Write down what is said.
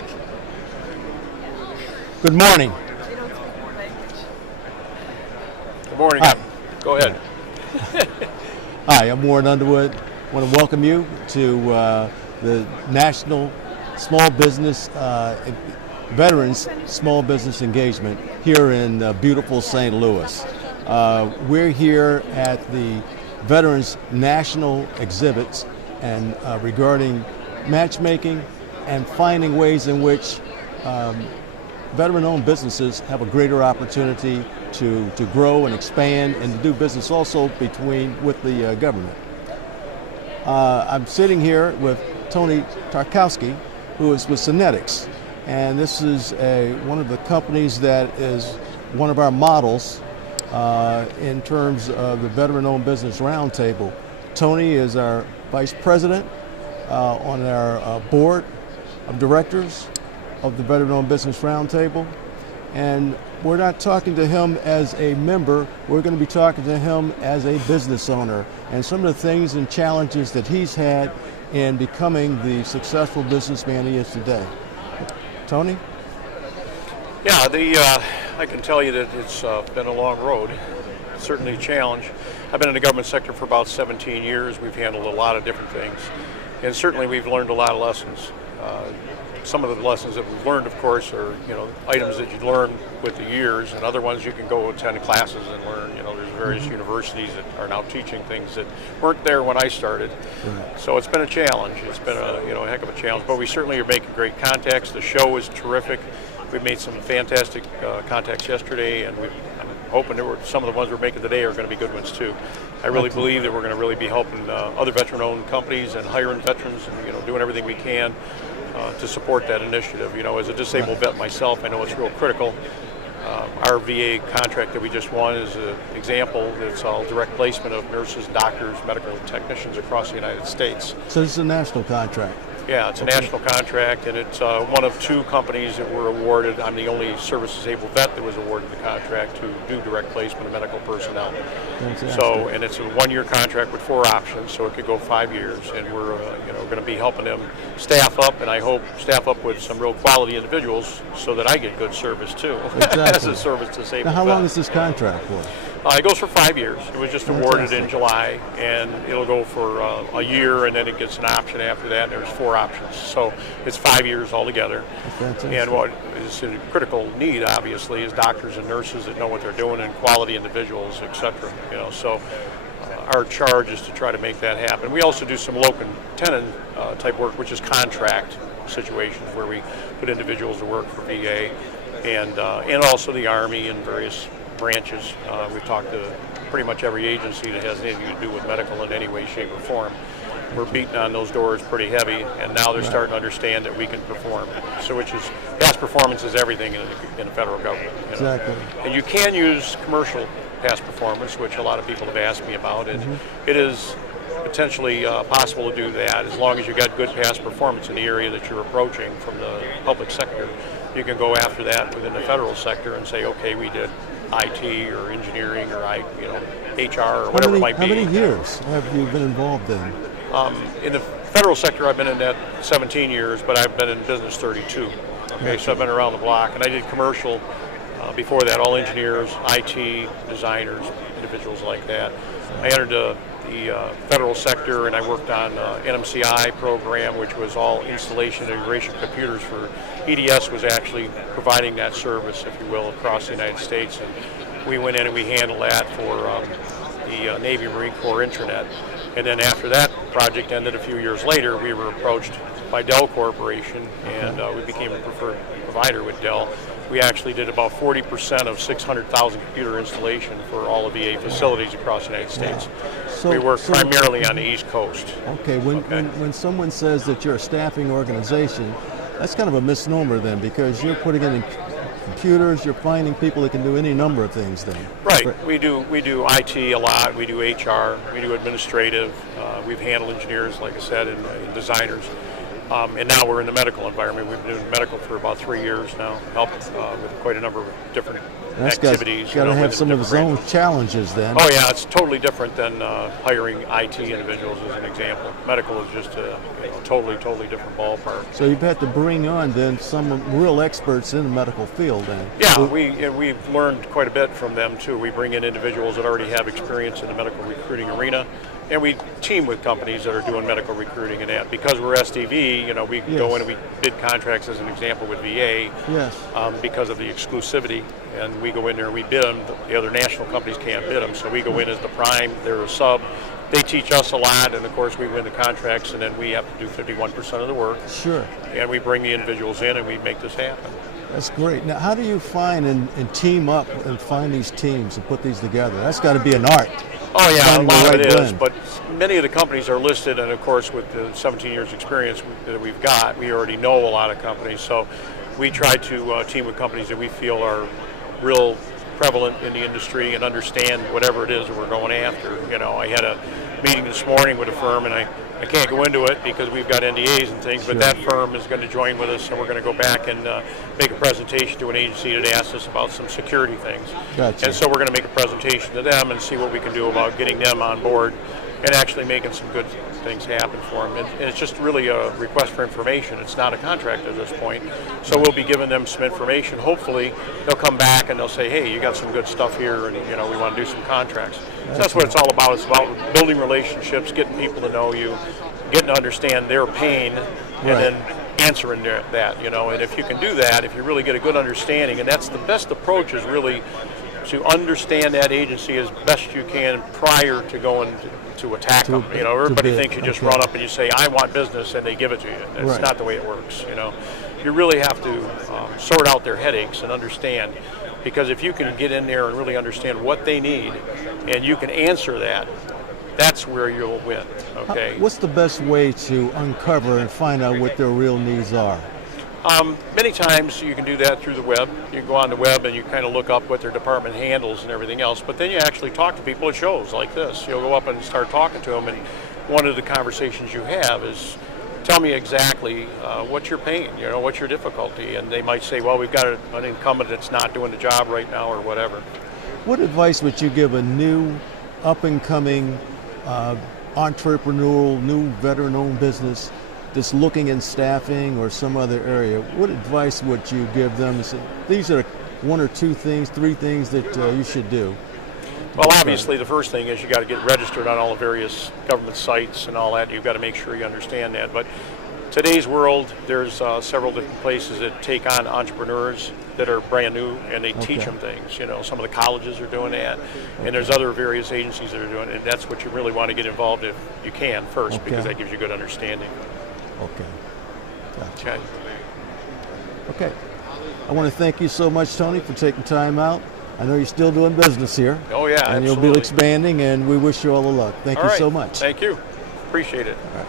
Action. Good morning. Good morning. Hi. Go ahead. Hi, I'm Warren Underwood. I want to welcome you to the National Small Business Veterans Small Business Engagement here in beautiful St. Louis. We're here at the Veterans National Exhibits and regarding matchmaking and finding ways in which veteran-owned businesses have a greater opportunity to grow and expand and to do business also with the government. I'm sitting here with Tony Tarkowski, who is with Sygnetics, and this is one of the companies that is one of our models in terms of the Veteran-Owned Business Roundtable. Tony is our Vice President on our board of directors of the Veteran-Owned Business Roundtable, and we're not talking to him as a member, we're going to be talking to him as a business owner and some of the things and challenges that he's had in becoming the successful businessman he is today. Tony? Yeah, I can tell you that it's been a long road. It's certainly a challenge. I've been in the government sector for about 17 years. We've handled a lot of different things, and certainly we've learned a lot of lessons. Some of the lessons that we've learned, of course, are items that you learn with the years, and other ones you can go attend classes and learn. There's various universities that are now teaching things that weren't there when I started. So it's been a challenge. It's been a heck of a challenge, but we certainly are making great contacts. The show is terrific. We've made some fantastic contacts yesterday, and I'm hoping that some of the ones we're making today are going to be good ones too. I really believe that we're going to really be helping other veteran-owned companies and hiring veterans, and doing everything we can to support that initiative. As a disabled vet myself, I know it's real critical. Our VA contract that we just won is an example. It's all direct placement of nurses, doctors, medical technicians across the United States. So this is a national contract? Yeah, it's a national contract, and it's one of two companies that were awarded. I'm the only service-disabled vet that was awarded the contract to do direct placement of medical personnel. So, and it's a one-year contract with 4 options, so it could go 5 years, and we're going to be helping them staff up, and I hope staff up with some real quality individuals so that I get good service too. Exactly. As a service-disabled Now, how vet. long is this contract for? It goes for 5 years. It was just awarded in July, and it'll go for a year, and then it gets an option after that. There's 4 options, so it's 5 years altogether. And what is a critical need, obviously, is doctors and nurses that know what they're doing, and quality individuals, etc. So our charge is to try to make that happen. We also do some locum tenens type work, which is contract situations where we put individuals to work for VA, and also the Army and various branches. We've talked to pretty much every agency that has anything to do with medical in any way, shape, or form. We're beating on those doors pretty heavy, and now they're starting to understand that we can perform. So, which is, past performance is everything in the federal government. Exactly. And you can use commercial past performance, which a lot of people have asked me about, and it is potentially possible to do that as long as you got good past performance in the area that you're approaching from the public sector. You can go after that within the federal sector and say, okay, we did IT or engineering or HR or whatever it might be. How many years have you been involved in? In the federal sector, I've been in that 17 years, but I've been in business 32. Okay, so I've been around the block, and I did commercial before that, all engineers, IT, designers, individuals like that. I entered the federal sector, and I worked on NMCI program, which was all installation and integration of computers for EDS was actually providing that service, if you will, across the United States. And we went in and we handled that for the Navy Marine Corps intranet. And then after that project ended a few years later, we were approached by Dell Corporation, and we became a preferred provider with Dell. We actually did about 40% of 600,000 computer installation for all of VA facilities across the United States. So, we work primarily on the East Coast. Okay, when someone says that you're a staffing organization, that's kind of a misnomer then, because you're putting in computers, you're finding people that can do any number of things then. Right, we do IT a lot, we do HR, we do administrative, we've handled engineers, like I said, and designers. And now we're in the medical environment. We've been doing medical for about 3 years now, helped with quite a number of different activities. Got to have some of its own challenges then. Oh yeah, it's totally different than hiring IT individuals as an example. Medical is just a totally different ballpark. So you've had to bring on then some real experts in the medical field then. Yeah, we've learned quite a bit from them too. We bring in individuals that already have experience in the medical recruiting arena. And we team with companies that are doing medical recruiting and that. Because we're SDV, we can go in and we bid contracts, as an example, with VA because of the exclusivity. And we go in there and we bid them. The other national companies can't bid them. So we go in as the prime, they're a sub. They teach us a lot, and of course we win the contracts, and then we have to do 51% of the work. Sure. And we bring the individuals in and we make this happen. That's great. Now, how do you find and team up and find these teams and put these together? That's got to be an art. Oh yeah, a lot of it is, blend. but many of the companies are listed, and of course with the 17 years experience that we've got, we already know a lot of companies, so we try to team with companies that we feel are real prevalent in the industry and understand whatever it is that we're going after. I had a meeting this morning with a firm, and I can't go into it because we've got NDAs and things, but that firm is going to join with us, and we're going to go back and make a presentation to an agency that asked us about some security things. Gotcha. And so we're going to make a presentation to them and see what we can do about getting them on board and actually making some good things happen for them. And it's just really a request for information. It's not a contract at this point. So we'll be giving them some information. Hopefully they'll come back and they'll say, hey, you got some good stuff here, and we want to do some contracts. So that's what it's all about. It's about building relationships, getting people to know you, getting to understand their pain, and then answering that. And if you can do that, if you really get a good understanding, and that's the best approach, is really to understand that agency as best you can prior to going to attack them. Everybody thinks you just run up and you say, I want business, and they give it to you. That's not the way it works. You really have to sort out their headaches and understand, because if you can get in there and really understand what they need and you can answer that, that's where you'll win. Okay. What's the best way to uncover and find out what their real needs are? Many times you can do that through the web. You can go on the web and you kind of look up what their department handles and everything else, but then you actually talk to people at shows like this. You'll go up and start talking to them, and one of the conversations you have is, tell me exactly what you're paying, what's your difficulty, and they might say, well, we've got an incumbent that's not doing the job right now, or whatever. What advice would you give a new, up-and-coming, entrepreneurial, new veteran-owned business that's looking in staffing or some other area? What advice would you give them? These are one or two things, three things that you should do. Well, obviously the first thing is you got to get registered on all the various government sites and all that. You've got to make sure you understand that. But today's world, there's several different places that take on entrepreneurs that are brand new, and they teach them things. Some of the colleges are doing that, and there's other various agencies that are doing it. And that's what you really want to get involved if you can first, because that gives you good understanding. Okay. Gotcha. Okay. I want to thank you so much, Tony, for taking time out. I know you're still doing business here. Oh yeah, and absolutely. You'll be expanding, and we wish you all the luck. Thank you so much. Thank you. Appreciate it. All right.